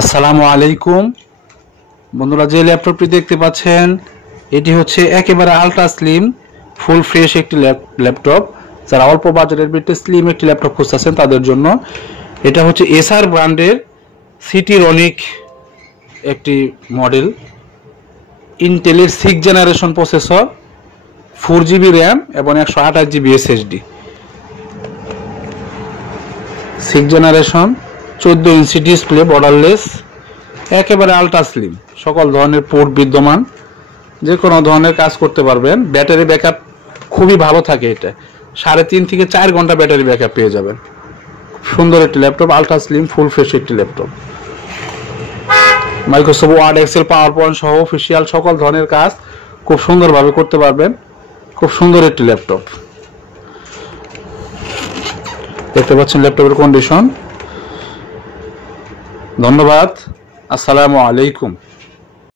আসসালামু আলাইকুম বন্ধুরা, যে ল্যাপটপটি দেখতে পাচ্ছেন এটি হচ্ছে একেবারে আলট্রা স্লিম ফুল ফ্রেশ একটি ল্যাপটপ। যারা অল্প বাজারের ভিতরে স্লিম একটি ল্যাপটপ খুঁজতেছেন তাদের জন্য এটা হচ্ছে এসার ব্র্যান্ডের সিটি রনিক একটি মডেল। ইন্টেলের 6 জেনারেশন প্রসেসর, 4GB র্যাম এবং 128GB SSD। 6 generation, 14 inch display, borderless, একেবারে আলট্রা স্লিম, সকল ধরনের পোর্ট বিদ্যমান, যে কোনো ধরনের কাজ করতে পারবেন। ব্যাটারি ব্যাকআপ খুবই ভালো থাকে, এটা 3.5 থেকে 4 ঘন্টা ব্যাটারি ব্যাকআপ পেয়ে যাবেন। সুন্দর একটি laptop, ultra slim full fresh একটি laptop. Microsoft Word, Excel, PowerPoint সহ অফিসিয়াল সকল ধরনের কাজ খুব সুন্দরভাবে করতে পারবেন। খুব সুন্দর একটি ল্যাপটপ, দেখতে পাচ্ছেন ল্যাপটপের কন্ডিশন। ধন্যবাদ, আসসালামু আলাইকুম।